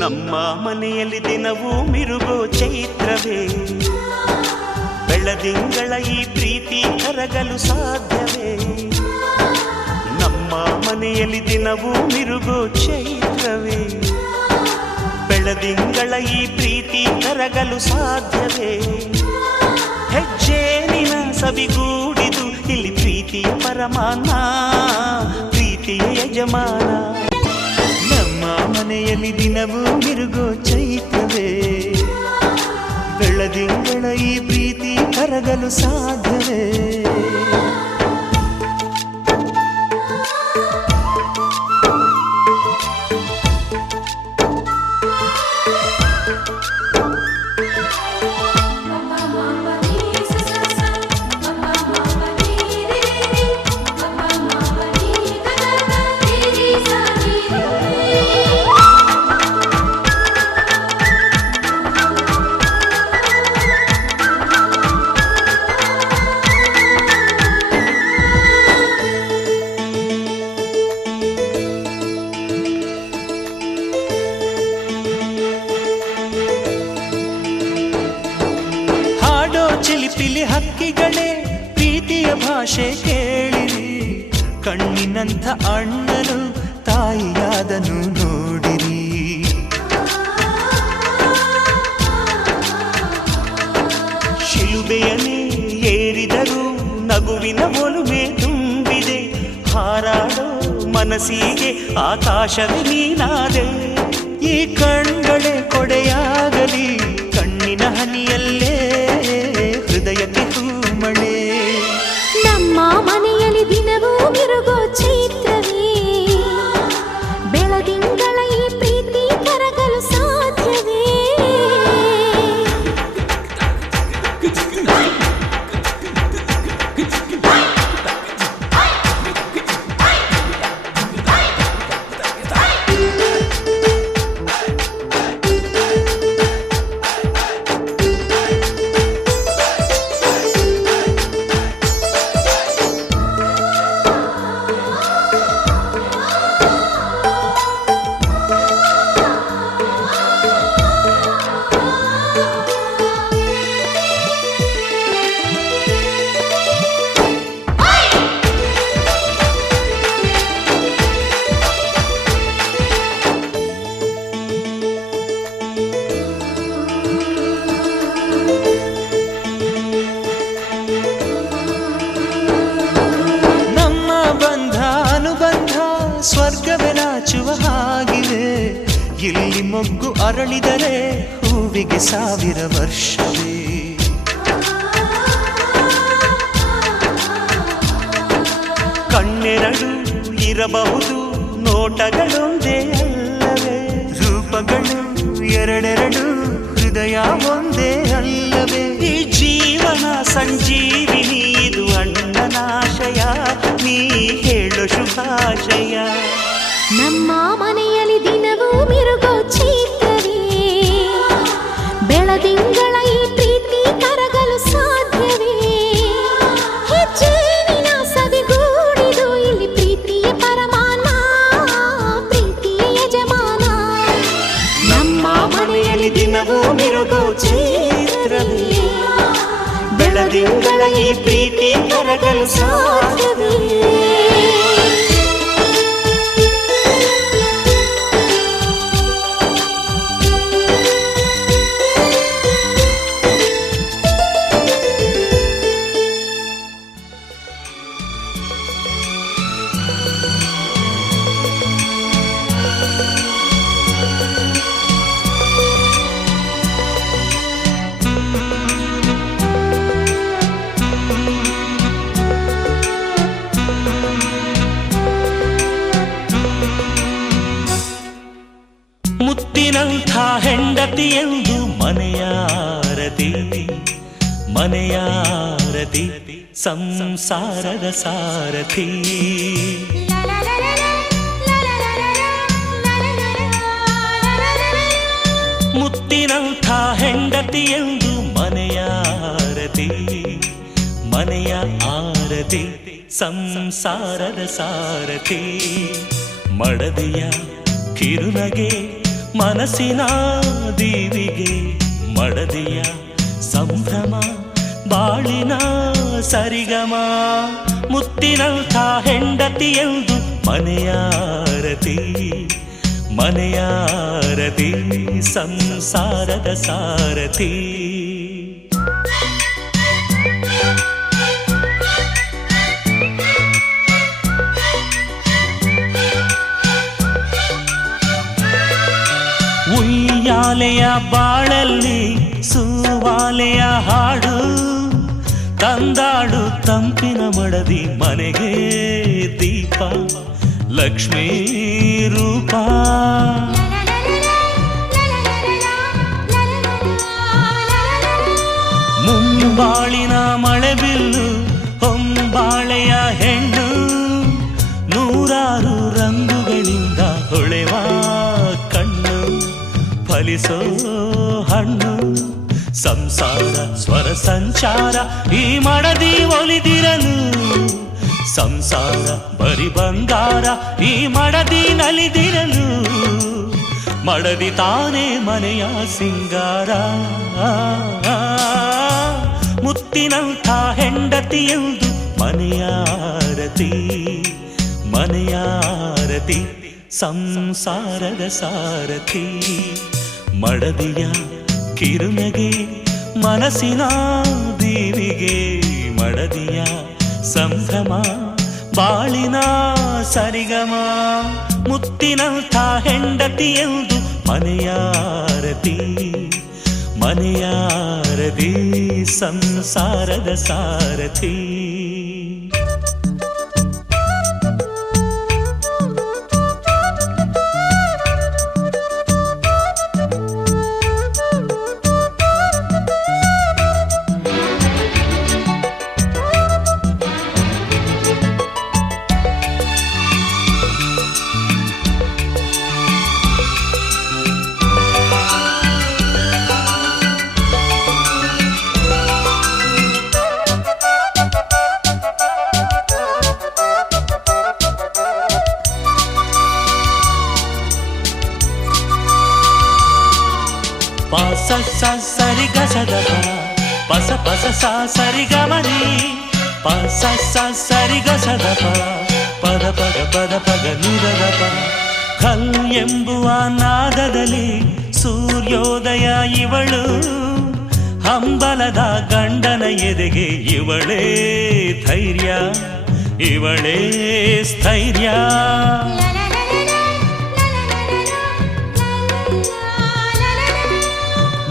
ನಮ್ಮ ಮನೆಯಲ್ಲಿ ದಿನವೂ ಮಿರುಗೋ ಚೈತ್ರವೇ, ಬೆಳದಿಂಗಳ ಈ ಪ್ರೀತಿ ಕರಗಲು ಸಾಧ್ಯವೇ? ನಮ್ಮ ಮನೆಯಲ್ಲಿ ದಿನವೂ ಮಿರುಗೋ ಚೈತ್ರವೇ, ಬೆಳದಿಂಗಳ ಈ ಪ್ರೀತಿ ಕರಗಲು ಸಾಧ್ಯವೇ? ಹೆಜ್ಜೇನಿನ ಸವಿಗೂಡಿದು ಇಲ್ಲಿ ಪ್ರೀತಿಯ ಪರಮಾನ, ಪ್ರೀತಿಯ ಯಜಮಾನ. ನಮ್ಮ ಮನೆಯಲ್ಲಿ ದಿನವೂ ಮಿರುಗೋ ಚೈತ್ರವೇ, ಬೆಳದಿಂಗಳ ಈ ಪ್ರೀತಿ ಕರಗಲು ಸಾಧ್ಯವೇ? ಚಿಲಿಪಿಲಿ ಹಕ್ಕಿಗಳೇ ಪ್ರೀತಿಯ ಭಾಷೆ ಕೇಳಿರಿ, ಕಣ್ಣಿನಂಥ ಅಣ್ಣನು ತಾಯಿಯಾದನು ನೋಡಿರಿ. ಶಿಲುಬೆಯನ್ನೇ ಏರಿದರೂ ನಗುವಿನ ಒಲುಮೆ ತುಂಬಿದೆ, ಹಾರಾಡೋ ಮನಸ್ಸಿಗೆ ಆಕಾಶವೇ ನೀನಾದೆ. ಈ ಕಣ್ಗಳೇ ಕೊಡೆಯಾಗಲಿ ಕಣ್ಣಿನ ಹನಿಯಲ್ಲೇ ಹೃದಯಕ್ಕೆ ಹೂಮಳೆ. ನಮ್ಮ ಮನೆಯಲ್ಲಿ ದಿನವೂ ಮಿರುಗೋ ಚೈತ್ರವೇ, ಬೆಳದಿಂಗಳ ಈ ಪ್ರೀತಿ ಕರಗಲು ಸಾಧ್ಯವೇ? ಸ್ವರ್ಗವೇ ನಾಚುವ ಹಾಗಿವೆ, ಇಲ್ಲಿ ಮೊಗ್ಗು ಅರಳಿದರೆ ಹೂವಿಗೆ 1000 ವರ್ಷವೇ. ಕಣ್ಣೆರಡು ಇರಬಹುದು ನೋಟಗಳೊಂದೇ ಅಲ್ಲವೇ, ರೂಪಗಳು ಎರಡೆರಡು ಹೃದಯ ಒಂದೇ ಅಲ್ಲವೇ? ಈ ಜೀವನ ಸಂಜೀವಿನಿ ಇದು ಅಣ್ಣನಾಶಯ, ನೀ ಹೇಳು ಶುಭಾಶಯ. ನಮ್ಮ ಮನೆಯಲ್ಲಿ ದಿನವೂ ಮಿರುಗೋ ಚೈತ್ರವೇ, ಬೆಳದಿಂಗಳ ಈ ಪ್ರೀತಿ ಕರಗಲು ಸಾಧ್ಯವೇ? ಹೆಜ್ಜೇನಿನ ಸವಿಗೂಡಿದು ಇಲ್ಲಿ ಪ್ರೀತಿಯ ಪರಮಾನ, ಪ್ರೀತಿಯ ಯಜಮಾನ. ನಮ್ಮ ಮನೆಯಲ್ಲಿ ದಿನವೂ ಮಿರುಗೋ ಚೈತ್ರವೇ, ಬೆಳದಿಂಗಳ ಈ ಪ್ರೀತಿ ಕರಗಲು ಸಾಧ್ಯವೇ? ಮುತ್ತಿನಂಥ ಹೆಂಡತಿ ಎಂದು ಮನೆಯಾರತಿ, ಮನೆಯಾರತಿ ಸಂಸಾರದ ಸಾರಥಿ. ಮುತ್ತಿನಂಥ ಹೆಂಡತಿ ಎಂದು ಮನೆಯಾರತಿ, ಮನೆಯ ಆರತಿ ಸಂಸಾರದ ಸಾರಥಿ. ಮಡದಿಯ ಕಿರುನಗೆ ಮನಸ್ಸಿನ ದೀವಿಗೆ ಮಡದಿಯ ಸಂಭ್ರಮ ಬಾಳಿನ ಸರಿಗಮ ಮುತ್ತಿನಂಥ ಹೆಂಡತಿಯೆಂದು ಮನೆಯಾರತಿ ಮನೆಯಾರತಿ ಸಂಸಾರದ ಸಾರಥಿ ಉಯ್ಯಾಲೆಯ ಬಾಳಲ್ಲಿ ಸೂವಾಲೆಯ ಹಾಡು ತಂದಾಡು ತಂಪಿನ ಮಡದಿ ಮನೆಗೆ ದೀಪ ಲಕ್ಷ್ಮೀ ರೂಪ ಮುಂಬಾಳಿನ ಮಳೆಬಿಲ್ಲು ಹೊಂಬಾಳೆಯ ಹೆಣ್ಣು ನೂರಾರು ರಂಗುಗಳಿಂದ ಹೊಳೆವ ಕಣ್ಣು ಫಲಿಸೋ ಹಣ್ಣು ಸಂಸಾರ ಸ್ವರ ಸಂಚಾರ ಈ ಮಡದಿ ಒಲಿದಿರಲು ಸಂಸಾರ ಬರಿ ಬಂಗಾರ ಈ ಮಡದಿ ನಲಿದಿರಲು ಮಡದಿ ತಾನೇ ಮನೆಯ ಸಿಂಗಾರ ಮುತ್ತಿನಂಥ ಹೆಂಡತಿಯೆಂದು ಮನೆಯಾರತಿ ಮನೆಯಾರತಿ ಸಂಸಾರದ ಸಾರಥಿ ಮಡದಿಯ ಕಿರುನಗೆ ಮನಸ್ಸಿನ ದೀವಿಗೆ ಮಡದಿಯ ಸಂಭ್ರಮ ಬಾಳಿನ ಸರಿಗಮ ಮುತ್ತಿನಂಥ ಹೆಂಡತಿಯೆಂದು ಮನೆಯಾರತಿ ಮನೆಯಾರತಿ ಸಂಸಾರದ ಸಾರಥಿ ಸ ಸ ಸರಿ ಗಸದ ಪಸ ಪಸ ಸ ಸರಿ ಗಮನಿ ಪ ಸ ಸ ಸರಿ ಗಸದ ಪದ ಪದ ಪದ ಪದ ನಿರದ ಪ ಖಲ್ ಎಂಬುವ ನಾದದಲ್ಲಿ ಸೂರ್ಯೋದಯ ಇವಳು ಹಂಬಲದ ಗಂಡನ ಎದೆಗೆ ಇವಳೇ ಧೈರ್ಯ ಇವಳೇ ಸ್ಥೈರ್ಯ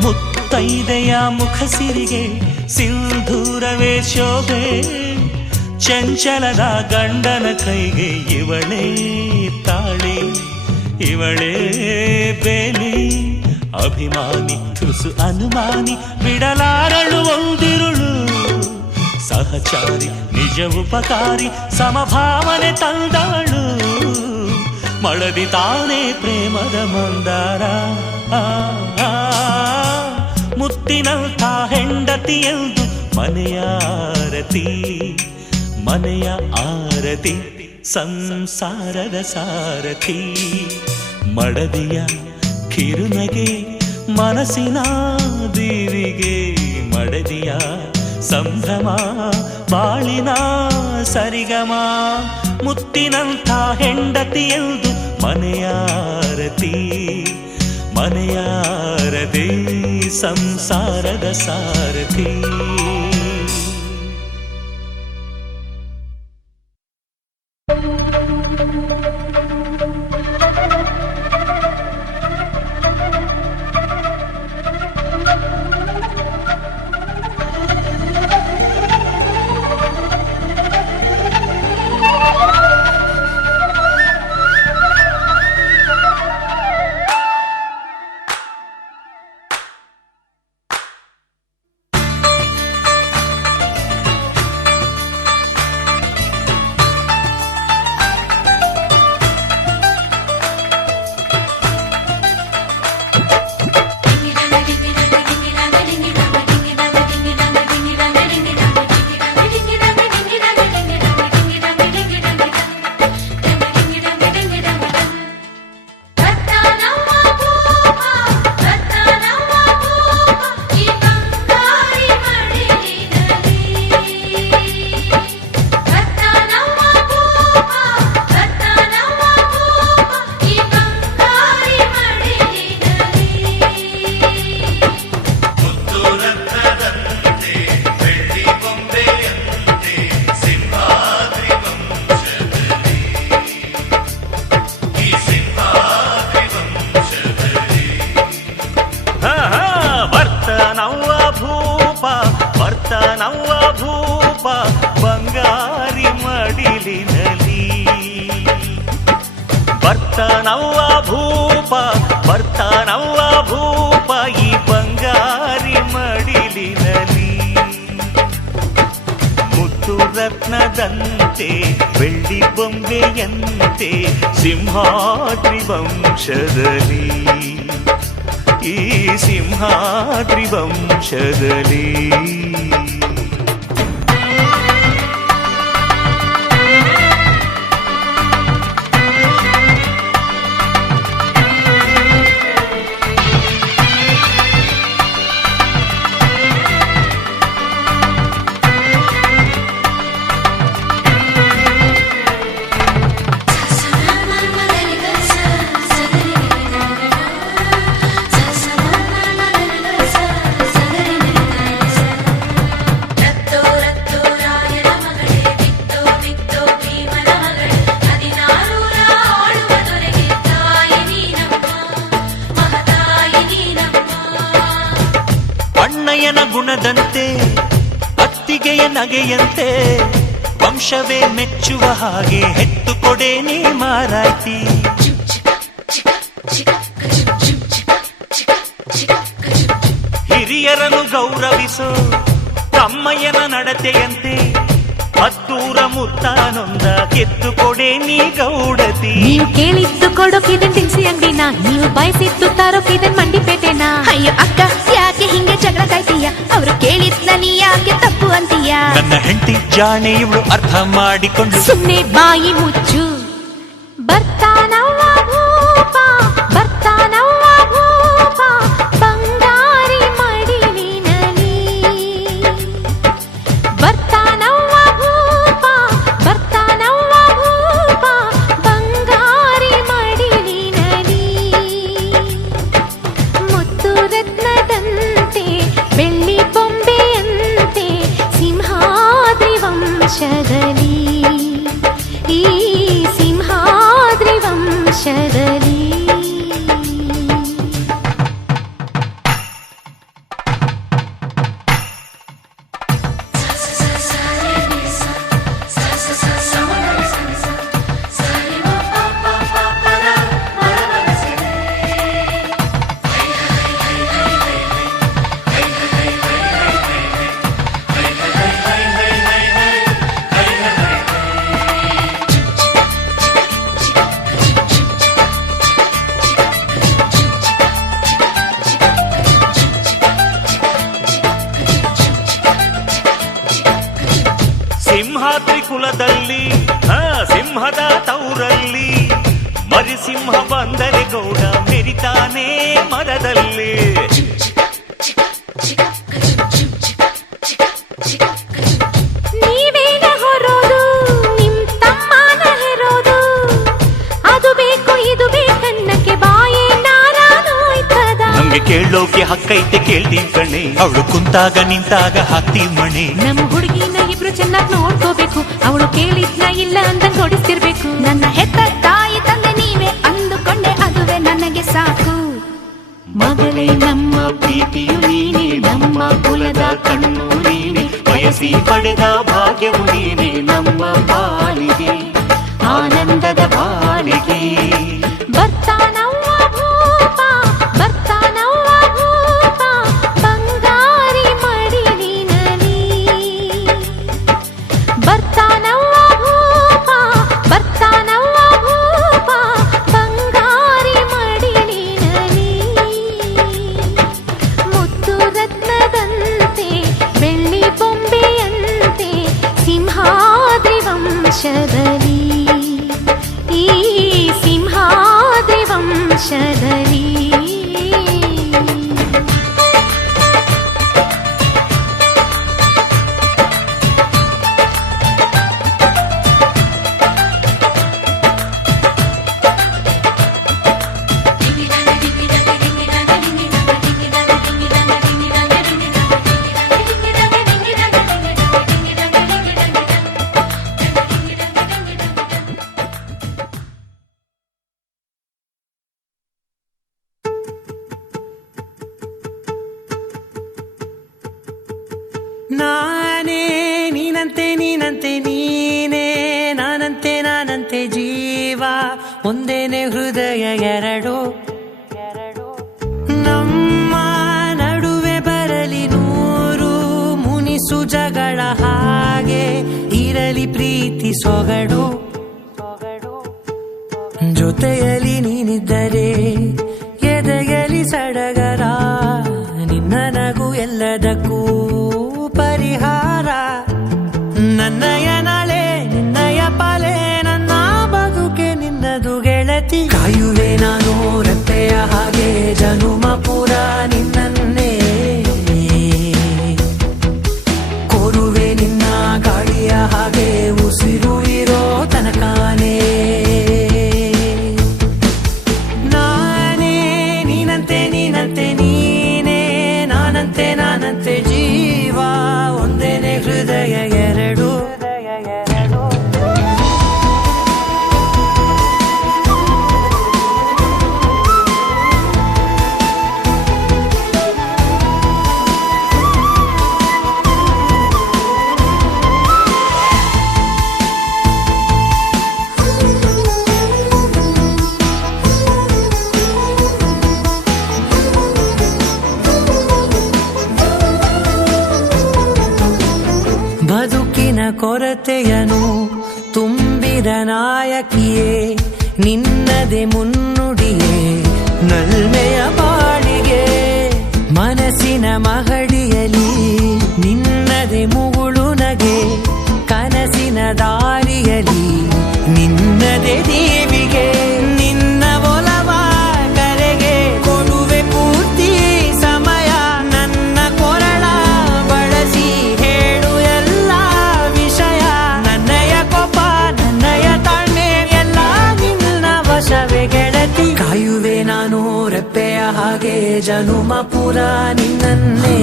ಮುತ್ತೈದೆಯ ಮುಖಸಿರಿಗೆ ಸಿಂಧೂರವೇ ಶೋಭೆ ಚಂಚಲದ ಗಂಡನ ಕೈಗೆ ಇವಳೇ ತಾಳಿ ಇವಳೇ ಬೇಲಿ ಅಭಿಮಾನಿ ತುಸು ಅನುಮಾನಿ ಬಿಡಲಾರಳು ಒಂದಿರುಳು ಸಹಚಾರಿ ನಿಜ ಉಪಕಾರಿ ಸಮಭಾವನೆ ತಂದಾಳು ಮಡದಿ ತಾನೇ ಪ್ರೇಮದ ಮಂದಾರ ಮುತ್ತಿನಂಥ ಹೆಂಡತಿಯೆಂದು ಮನೆಯಾರತಿ ಮನೆಯ ಆರತಿ ಸಂಸಾರದ ಸಾರಥಿ ಮಡದಿಯ ಕಿರುನಗೆ ಮನಸ್ಸಿನ ದೀವಿಗೆ ಮಡದಿಯ ಸಂಭ್ರಮ ಬಾಳಿನ ಸರಿಗಮ ಮುತ್ತಿನಂಥ ಹೆಂಡತಿಯೆಂದು ಮನೆಯಾರತಿ ಮನೆಯಾರತಿ ಸಂಸಾರದ ಸಾರಥಿ ಬರ್ತಾನವ್ವ ಭೂಪ ಬಂಗಾರಿ ಮಡಿಲಿನಲಿ ಬರ್ತಾನವ್ವ ಭೂಪ ಬರ್ತಾನವ್ವ ಭೂಪ ಈ ಬಂಗಾರಿ ಮಡಿಲಿನಲಿ ಮುತ್ತು ರತ್ನದಂತೆ ಬೆಳ್ಳಿ ಬೊಂಬೆಯಂತೆ ಸಿಂಹಾದ್ರಿ ವಂಶದಲ್ಲಿ ಈ ಸಿಂಹಾದ್ರಿ ವಂಶದಲ್ಲಿ ಅಣ್ಣಯ್ಯನ ಗುಣದಂತೆ ಅತ್ತಿಗೆಯ ನಗೆಯಂತೆ ವಂಶವೇ ಮೆಚ್ಚುವ ಹಾಗೆ ಹೆತ್ತು ಕೊಡೆ ನೀ ಮಾರಾಯ್ತಿ ಹಿರಿಯರನ್ನು ಗೌರವಿಸೋ ತಮ್ಮಯ್ಯನ ನಡತೆಯಂತೆ ಹತ್ತೂರ ಮುತ್ತಾನೊಂದ ಕೆತ್ತು ಕೊಡೆ ನೀ ಗೌಡತಿ ನೀವು ಕೇಳಿದ್ದು ಕೊಡೋಕಿದನ್ ತಿನ್ಸಿ ಅಂಗಡಿನ ನೀವು ಬಯಸಿದ್ದು ತರೋಕಿದನ್ ಮಂಡಿಪೇಟೆನ ಅಯ್ಯೋ ಅಕ್ಕ ಯಾಕೆ ಹಿಂಗೆ ಜಗಳ ಕಾಯ್ತೀಯ ಅವರು ಕೇಳಿದ್ನ ನೀ ಯಾಕೆ ತಪ್ಪು ಅಂತೀಯ ನನ್ನ ಹೆಂಡತಿ ಜಾಣೆ ಇವಳು ಅರ್ಥ ಮಾಡಿಕೊಂಡು ಸುಮ್ನೆ ಬಾಯಿ ಮುಚ್ಚು ಬರ್ತಾನವ್ವ ಭೂಪ ಬರ್ತಾನವ್ವ ಭೂಪ ಬಂಗಾರಿ ಮಡಿಲಿನಲಿ ಬರ್ತಾನವ್ವ ಭೂಪ ಬರ್ತಾನವ್ವ ಭೂಪ ಬಂಗಾರಿ ಮಡಿಲಿನಲಿ ಮುತ್ತು ರತ್ನದಂತೆ ಬೆಳ್ಳಿ ಬೊಂಬೆಯಂತೆ ಸಿಂಹಾದ್ರಿ ವಂಶದಲ್ಲಿ ಈ ಸಿಂಹಾದ್ರಿ ವಂಶದಲ್ಲಿ ಸಿಂಹಾದ್ರಿ ಕುಲದಲ್ಲಿ ಸಿಂಹದ ತೌರಲ್ಲಿ ಮರಿಸಿಂಹ ಬಂದರೆ ಗೌಡ ಮೆರಿತಾನೆ ಮರದಲ್ಲಿ ನೀವೇನ ಹೊರೋದು ನಿಮ್ ತಮ್ಮನ ಹೆರೋದು ಅದು ಬೇಕು ಇದು ಬೇಕನ್ನಕ್ಕೆ ಬಾಯೇ ನಾರಾನೋಯ್ತದ ನಮ್ಗೆ ಕೇಳೋಕೆ ಹಕ್ಕೈತೆ ಕೇಳ್ತೀವಿ ಕಣೆ ಅವಳು ಕುಂತಾಗ ನಿಂತಾಗ ಹಾಕ್ತೀವಿ ಮಣೆ ನಮ್ ಹುಡುಗಿನ ಇಬ್ರು ಚೆನ್ನಾಗಿ ನೋಡ್ಕೋಬೇಕು ಅವಳು ಕೇಳಿದ್ನ ಇಲ್ಲ ಅಂತ ಕೊಡಿಸ್ತಿರ್ಬೇಕು ನನ್ನ ಹೆತ್ತ ತಾಯಿ ತಂದೆ ನೀವೇ ಅಂದುಕೊಂಡೆ ಅದುವೇ ನನಗೆ ಸಾಕು ಮಗಳೇ ನಮ್ಮ ಪ್ರೀತಿಯು ನೀನೆ ನಮ್ಮ ಕುಲದ ಕಣ್ಣು ನೀನೆ ಬಯಸಿ ಪಡೆದ ಭಾಗ್ಯವು ನೀನೆ ನಮ್ಮ ಬಾಳಿಗೆ ಆನಂದದ ಬಾಳಿಗೆ ಬರ್ತಾನವ್ವ ಭೂಪ ಬರ್ತಾನವ್ವ ಭೂಪ ಬಂಗಾರಿ ಮಡಿಲಿನಲಿ ಬರ್ತಾನವ್ವ ಭೂಪ ಬರ್ತಾನವ್ವ ಭೂಪ ಬಂಗಾರಿ ಮಡಿಲಿನಲಿ ಮುತ್ತು ರತ್ನದಂತೆ ಬೆಳ್ಳಿ ಬೊಂಬೆಯಂತೆ ಸಿಂಹಾದ್ರಿ ವಂಶದಲ್ಲಿ ಈ ಸಿಂಹಾದ್ರಿ ವಂಶದಲ್ಲಿ night. ಒಂದೇನೆ ಹೃದಯ ಎರಡು. ನಮ್ಮ ನಡುವೆ ಬರಲಿ ನೂರು ಮುನಿಸು ಜಗಳ, ಹಾಗೆ ಇರಲಿ ಪ್ರೀತಿ ಸೊಗಡು. ಜೊತೆಯಲ್ಲಿ ನೀನಿದ್ದರೆ ಎದೆಯಲಿ ಸಡಗರ, ನಿನ್ನ ನಗು ಎಲ್ಲದಕ್ಕೂ ಪರಿಹಾರ. ನನ್ನಯ ನಾಳೆ ನಿನ್ನಯ ಪಾಲೆ, ನನ್ನ ಬದುಕೆ ನಿನ್ನದು ಗೆಳತಿ. ಕಾಯುವೆ ನಾನು ರೆಪ್ಪೆಯ ಹಾಗೆ ಜನುಮ ಪುರ ನಿನ್ನನ್ನೇ, ಕೋರುವೆ ನಿನ್ನ ಗಾಳಿಯ ಹಾಗೆ ಉಸಿರು ಇರೋ ತನಕಾನೇ. ನಾನೇ ನೀನಂತೆ ನೀನಂತೆ ನೀನೇ, ನಾನಂತೆ ನಾನಂತೆ ಜೀವ, ಒಂದೇನೆ ಹೃದಯ ಎರಡು. ಬದುಕಿನ ಕೊರತೆಯನು ತುಂಬಿದ ನಾಯಕಿಯೇ, ನಿನ್ನದೆ ಮುನ್ನುಡಿಯೇ ನಲ್ಮೆಯ ಬಾಳಿಗೆ. ಮನಸ್ಸಿನ ಮಹಡಿಯಲಿ ನಿನ್ನದೆ ಮುಗುಳು ನಗೆ, ಕನಸಿನ ದಾರಿಯಲಿ ನಿನ್ನದೆ ದೇವಿಗೆ. ನಿನ್ನ ಒಲವ ಕರೆಗೆ ಕೊಡುವೆ ಪೂರ್ತಿ ಸಮಯ, ನನ್ನ ಕೊರಳ ಬಳಸಿ ಹೇಳು ಎಲ್ಲ ವಿಷಯ. ನನ್ನಯ ಕೋಪ ನನ್ನಯ ತಾಳ್ಮೆ ಎಲ್ಲ ನಿನ್ನ ವಶವೇ ಗೆಳತಿ. ಕಾಯುವೆ ನಾನು ರೆಪ್ಪೆಯ ಹಾಗೆ ಜನುಮ ಪುರ ನಿನ್ನನ್ನೇ,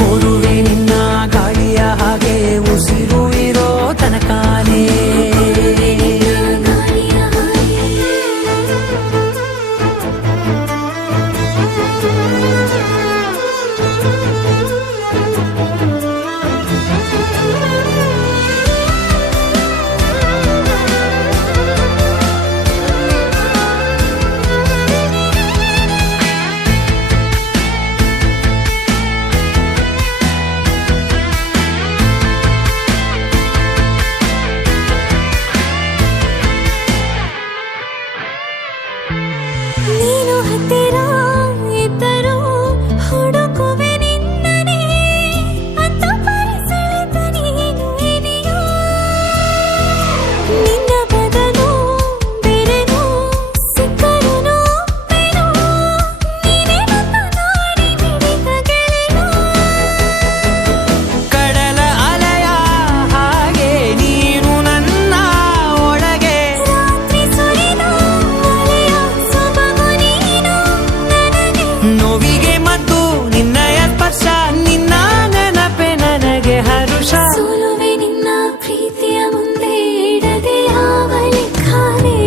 ಕೋರುವೆ ನಿನ್ನ ಗಾಳಿಯ ಹಾಗೆ ಉಸಿರು ಇರೋ ತನಕಾನೇ. ನೀನು ಹತ್ತಿರ ಇದ್ದರೂ ಹುಡುಕುವೆ ನಿನ್ನನೇ, ಅಂತ ಪರಿಸೆಳೆದ ನೀನು ಇದೆಯೋ. ನಿನ್ನ ಬದಲು ಬೇರೆನೋ ಸಿಕ್ಕರೂ ನೋವೆನೋ, ನೀನೇ ನನ್ನ ನಾಡಿ ಮಿಡಿತ ಗೆಳೆಯೋ. ಕಡಲ ಅಲೆಯ ಹಾಗೆ ನೀನು ನನ್ನ ಒಳಗೆ, ರಾತ್ರಿ ಸುರಿದ ಮಳೆಯ ಸೊಬಗು ನೀನು ನನಗೆ. ನೋವಿಗೆ ಮದ್ದು ನಿನ್ನಯ ಸ್ಪರ್ಶ, ನಿನ್ನ ನೆನಪೆ ನನಗೆ ಹರುಷ. ಸೋಲುವೆ ನಿನ್ನ ಪ್ರೀತಿಯ ಮುಂದೆ ಇಡದೆ ಯಾವ ಲೆಕ್ಕನೇ,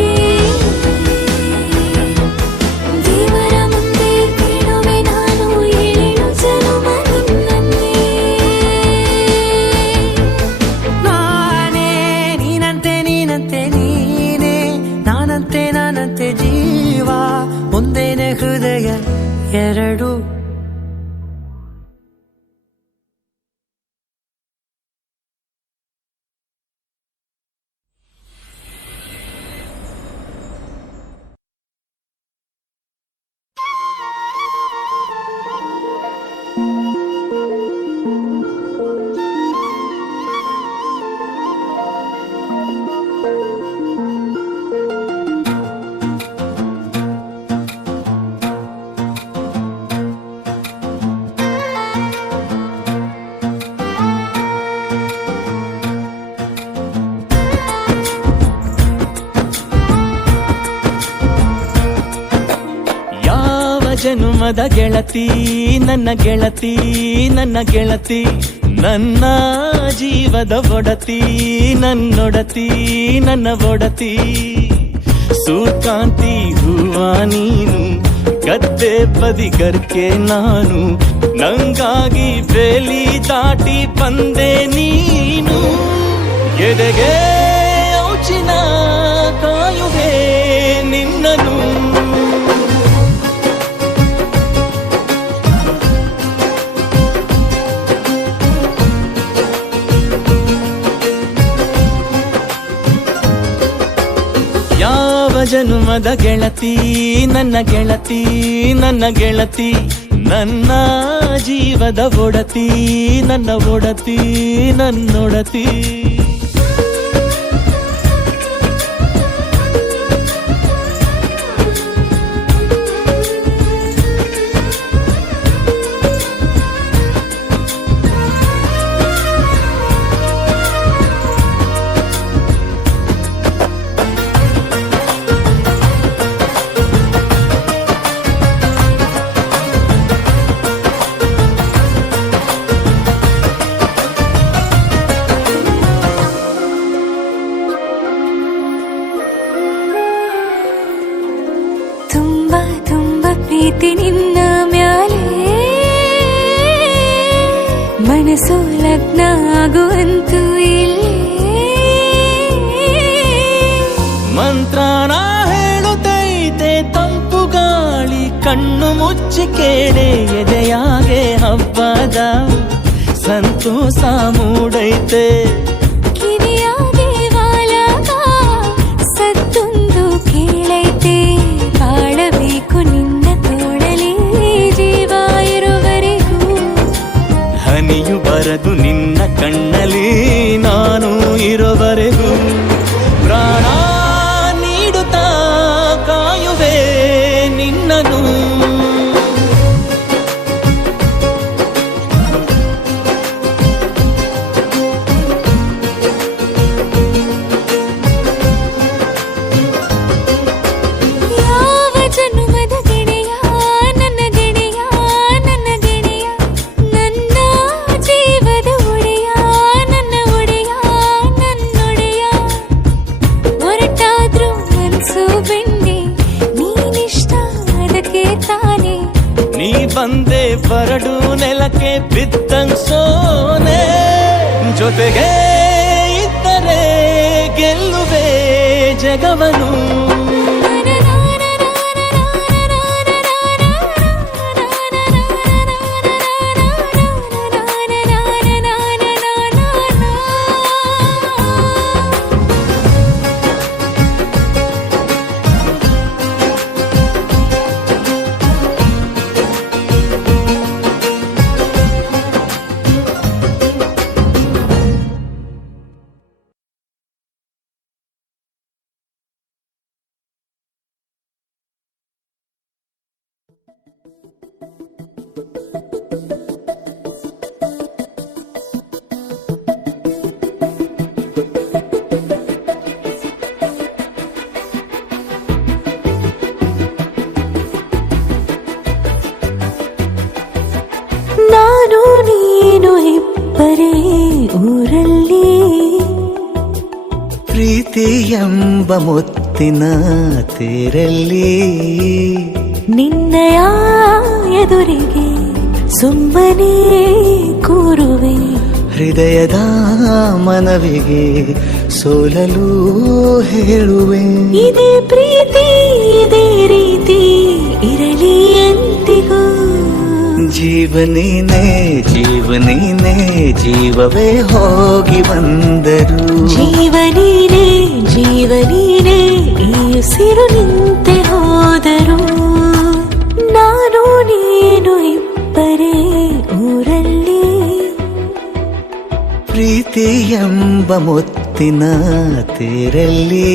ದೇವರ ಮುಂದೆ ಕೇಳುವೆ ನಾನು ಏಳು ಜನುಮ ನಿನ್ನನ್ನೇ. ನಾನೇ ನೀನಂತೆ ನೀನಂತೆ ನೀನೇ, ನಾನಂತೆ ನಾನಂತೆ ಜೀವ, ಒಂದೇನೆ ಹೃದಯ ಎರಡು. ಜನುಮದ ಗೆಳತಿ ನನ್ನ ಗೆಳತಿ ನನ್ನ ಗೆಳತಿ, ನನ್ನ ಜೀವದ ಒಡತಿ ನನ್ನೊಡತಿ ನನ್ನ ಒಡತಿ. ಸೂರ್ಕಾಂತಿ ಹೂವ ನೀನು, ಗದ್ದೆ ಬದಿಗರ್ಕೆ ನಾನು, ನಂಗಾಗಿ ಬೇಲಿ ದಾಟಿ ಬಂದೆ ನೀನು. ಎದೆಗೆ ಮುಚ್ಚಿನ ಕಾಯುವೆ ನಿನ್ನನು. ಯಾವ ಜನುಮದ ಗೆಳತಿ ನನ್ನ ಗೆಳತಿ, ನನ್ನ ಗೆಳತಿ, ನನ್ನ ಜೀವದ ಒಡತಿ, ನನ್ನ ಒಡತಿ, ನನ್ನೊಡತಿ. ತುಂಬಾ ತುಂಬಾ ಪ್ರೀತಿ ನಿನ್ನ ಮ್ಯಾಲೆ, ಮನಸ್ಸು ಲಗ್ನ ಆಗುವಂತೂ ಇಲ್ಲೇ. ಮಂತ್ರನ ಹೇಳುತ್ತೈತೆ ತಂಪು ಗಾಳಿ, ಕಣ್ಣು ಮುಚ್ಚಿ ಕೇಳೆ ಎದೆಯಾಗೆ ಹಬ್ಬದ ಸಂತೋಷ ಮೂಡೈತೆ. ಕಿವಿಯಾಗೆ ವಾಲಾಗ ಸತ್ತೊಂದು ಕೇಳೈತೆ, ಬಾಳಬೇಕು ನಿನ್ನ ತೋಳಲಿ ಜೀವ ಇರುವರೆಗೂ. ಹನಿಯು ಬರದು ನಿನ್ನ ಕಣ್ಣಲ್ಲಿ ನಾನು ಇರುವರೆಗೂ. ಪ್ರಾಣ ನೀಡುತ್ತಾ ಕಾಯುವೆ ನಿನ್ನನು. ಯಾವ ಜನುಮದ ಗೆಳೆಯ ನನ್ನ ಗೆಳೆಯ, ನನ್ನ ಗೆಳೆಯ, ನನ್ನ ಜೀವದ ಒಡೆಯ, ನನ್ನ ಒಡೆಯ, ನನ್ನೊಡೆಯ. ಹೊರಟಾದ್ರೂ ಮನಸ್ಸು ಬೆಣ್ಣೆ, ನೀನಿಷ್ಟ ಅದಕ್ಕೆ ತಾನೆ. ನೀ ಬಂದೆ ಬರಡು ನೆಲಕ್ಕೆ ಬಿದ್ದಂಗ್ ಸೋನೆ, ಜೊತೆಗೆ ಇದ್ದರೆ ಗೆಲ್ಲುವೆ ಜಗವನು. ನಾನು ನೀನು ಇಬ್ಬರೇ ಊರಲ್ಲಿ, ಪ್ರೀತಿ ಎಂಬ ಮುತ್ತಿನ ತೇರಲ್ಲಿ. ನಿನ್ನಯ ಎದುರಿಗೆ ಸುಮ್ಮನೆ ಕೂರುವೆ, ಹೃದಯದ ಮನವಿಗೆ ಸೋಲಲು ಹೇಳುವೆ. ಇದೇ ಪ್ರೀತಿ ಇದೇ ರೀತಿ ಇರಲಿ ಎಂದಿಗೂ. ಜೀವನೇನೆ ಜೀವನೇನೆ ಜೀವವೇ ಹೋಗಿ ಬಂದರು. ಜೀವನೀನೇ ಜೀವನೀನೇ ಈ ಉಸಿರು ನಿಂತೆ ಹೋದರು. ನಾನು ನೀನು ಇಬ್ಬರೇ ಊರಲ್ಲಿ, ಪ್ರೀತಿ ಎಂಬ ಮುತ್ತಿನ ತೇರಲ್ಲಿ.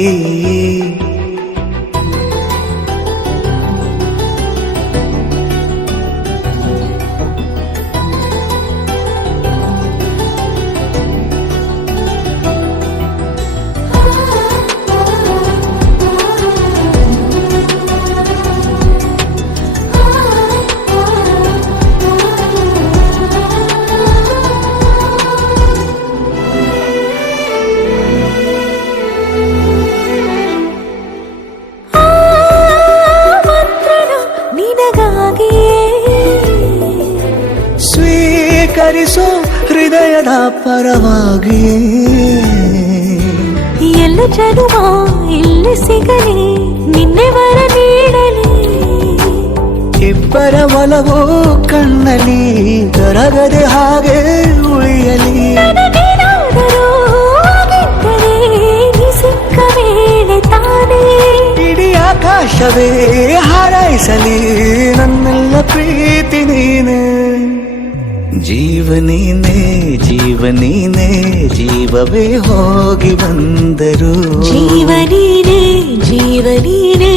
ಸ್ವೀಕರಿಸೋ ಹೃದಯದ ಪರವಾಗಿ ಎಲ್ಲ ಮುಂದಿನ ಜನುಮ ಇಲ್ಲಿ ಸಿಗಲಿ ನಿನ್ನೆ ವರ ನೀಡಲಿ ಇಬ್ಬರ ಒಲವು ಕಣ್ಣಲ್ಲಿ ಕರಗದೆ ಹಾಗೆ ಉಳಿಯಲಿ ನನಗೇನಾದರೂ ಆಗಿದ್ದರೆ ನೀ ಸಿಕ್ಕ ವೇಳೆ ತಾನೇ ಇಡೀ ಆಕಾಶವೇ ಹಾರೈಸಲಿ ನನ್ನೆಲ್ಲ ಪ್ರೀತಿ ನೀನೆ ಜೀವನೀನೇ ಜೀವನೀನೇ ಜೀವವೇ ಹೋಗಿ ಬಂದರು ಜೀವನೀನೇ ಜೀವನೀನೇ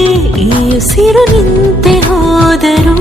ಈ ಉಸಿರು ನಿಂತೆ ಹೋದರು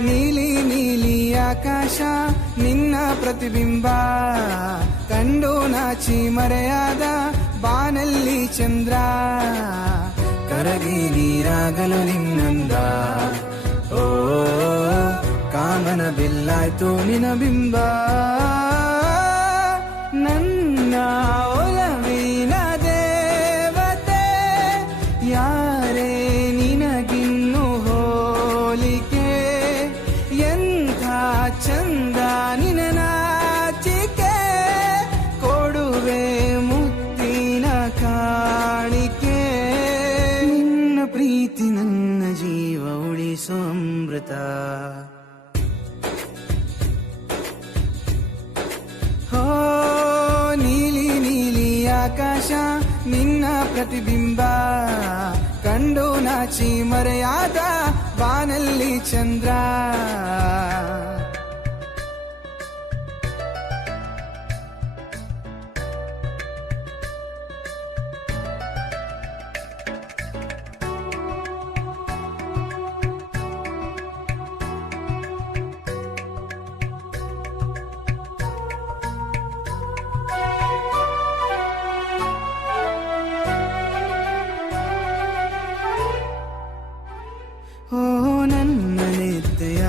ನೀಲಿ ನೀಲಿ ಆಕಾಶ ನಿನ್ನ ಪ್ರತಿಬಿಂಬ ಕಂಡು ನಾಚಿ ಮರೆಯಾದ ಬಾನಲ್ಲಿ ಚಂದ್ರ ಕರಗಿ ನೀರಾಗಲು ನಿನ್ನಂದ ಓ ಕಾಮನ ಬಿಲ್ಲಾಯ್ತು ನಿನ ಬಿಂಬ ನನ್ನ ಒಲವಿನ ದೇವತೆ ಯಾರೇ ನಿನಗಿನ್ನು ಹೋಲಿಕೆ ಎಂಥ ಚಂದ ನಿನ ನಾಚಿಕೆ ಕೊಡುವೆ ಮುತ್ತಿನ ಕಾಣಿಕೆ ನಿನ್ನ ಪ್ರೀತಿ ನನ್ನ ಜೀವ ಉಳಿಸೋ ಅಮೃತ ಹೋ ನೀಲಿ ನೀಲಿ ಆಕಾಶ ನಿನ್ನ ಪ್ರತಿಬಿಂಬ ಕಂಡು ನಾಚಿ ಮರೆಯಾದ ಬಾನಲ್ಲಿ ಚಂದ್ರ ಓ ನನ್ನ ನಿತ್ಯ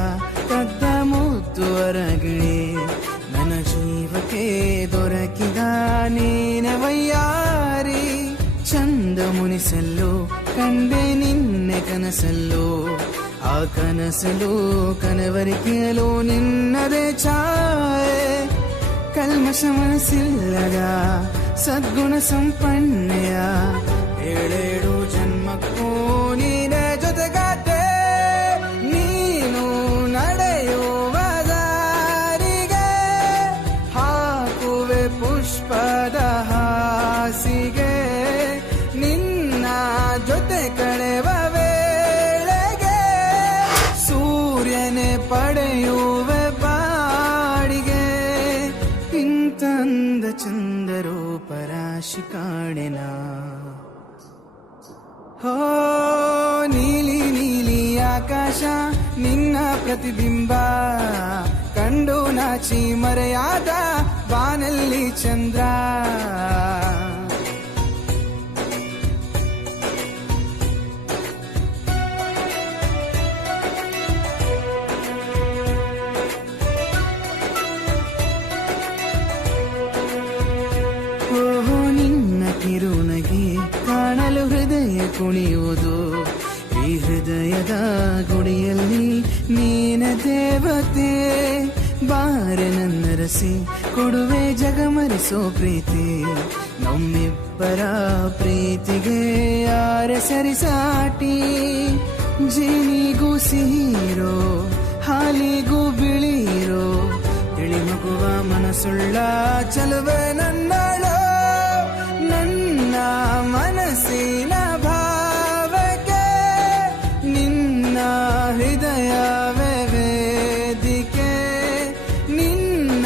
ಕದ್ದ ಮುದ್ದು ಹೊರಗಡೆ ನನ್ನ ಜೀವಕ್ಕೆ ದೊರಕಿದ ನೀನೆ ವಯ್ಯಾರಿ ಚಂದ ಮುನಿಸಲು ಕಂಡೆ ನಿನ್ನೆ ಕನಸಲ್ಲೋ ಆ ಕನಸಲು ಕನವರಿಕೆಯಲು ನಿನ್ನದೇ ಛಾಯೆ ಕಲ್ಮಶ ಮನಸ್ಸಿಲ್ಲದ ಸದ್ಗುಣ ಸಂಪನ್ನೆಯ ಏಳೇಳು ಜನ್ಮಕ್ಕೂ ನೀನೆ ಜೊತೆಗಾತೆ ನೀನು ನಡೆಯುವ ದಾರಿಗೆ ಹಾಕುವೆ ಪುಷ್ಪದ ಹಾಸಿಗೆ ನಿನ್ನ ಜೊತೆ ಕಳೆವ ವೇಳೆಗೆ ಸೂರ್ಯನೇ ಪಡೆಯುವೆ ಬಾಡಿಗೆ ಇಂತಂದ ಚಂದ ರೂಪರಾಶಿ ಕಾಣೆನ ಹೋ ನೀಲಿ ನೀಲಿ ಆಕಾಶ ನಿನ್ನ ಪ್ರತಿಬಿಂಬ ಕಂಡು ನಾಚಿ ಮರೆಯಾದ ಬಾನಲ್ಲಿ ಚಂದ್ರ ಓಹೋ ನಿನ್ನ ಕಿರುನಗೆ ಕಾಣಲು ಹೃದಯ ಕುಣಿಯುವುದು ಈ ಹೃದಯದ ಗುಡಿಯಲ್ಲಿ ನೀನ ದೇವತೆ ಬಾರೆ ನನ್ನ ರಸಿ ಕೊಡುವೆ ಜಗಮರಿಸೋ ಪ್ರೀತಿ ನಮ್ಮಿಬ್ಬರ ಪ್ರೀತಿಗೆ ಯಾರ ಸರಿಸಾಟಿ ಜೇನಿಗೂ ಸಿಹಿರೋ ಹಾಲಿಗೂ ಬಿಳಿರೋ ತಿಳಿ ಮಗುವ ಮನಸ್ಸುಳ್ಳ ಚಲುವೆ ನನ್ನಳು ನನ್ನ ಮನಸ್ಸಿನ ಭಾವಕ್ಕೆ ನಿನ್ನ ಹೃದಯವೇ ವೇದಿಕೆ ನಿನ್ನ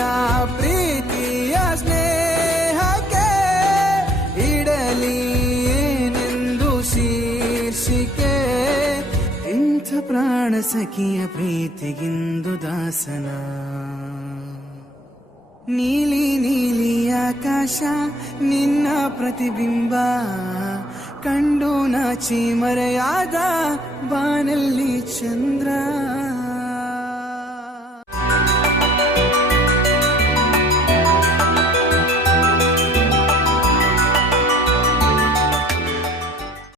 ಪ್ರೀತಿಯ ಸ್ನೇಹಕ್ಕೆ ಇಡಲಿ ಏನೆಂದು ಶೀರ್ಷಿಕೆ ಇಂಥ ಪ್ರಾಣ ಸಖಿಯ ಪ್ರೀತಿಗಿಂದು ದಾಸನ ನೀಲಿ ನೀಲಿ ಆಕಾಶ ನಿನ್ನ ಪ್ರತಿಬಿಂಬ ಕಂಡು ನಾಚಿ ಮರೆಯಾದ ಬಾನಲ್ಲಿ ಚಂದ್ರ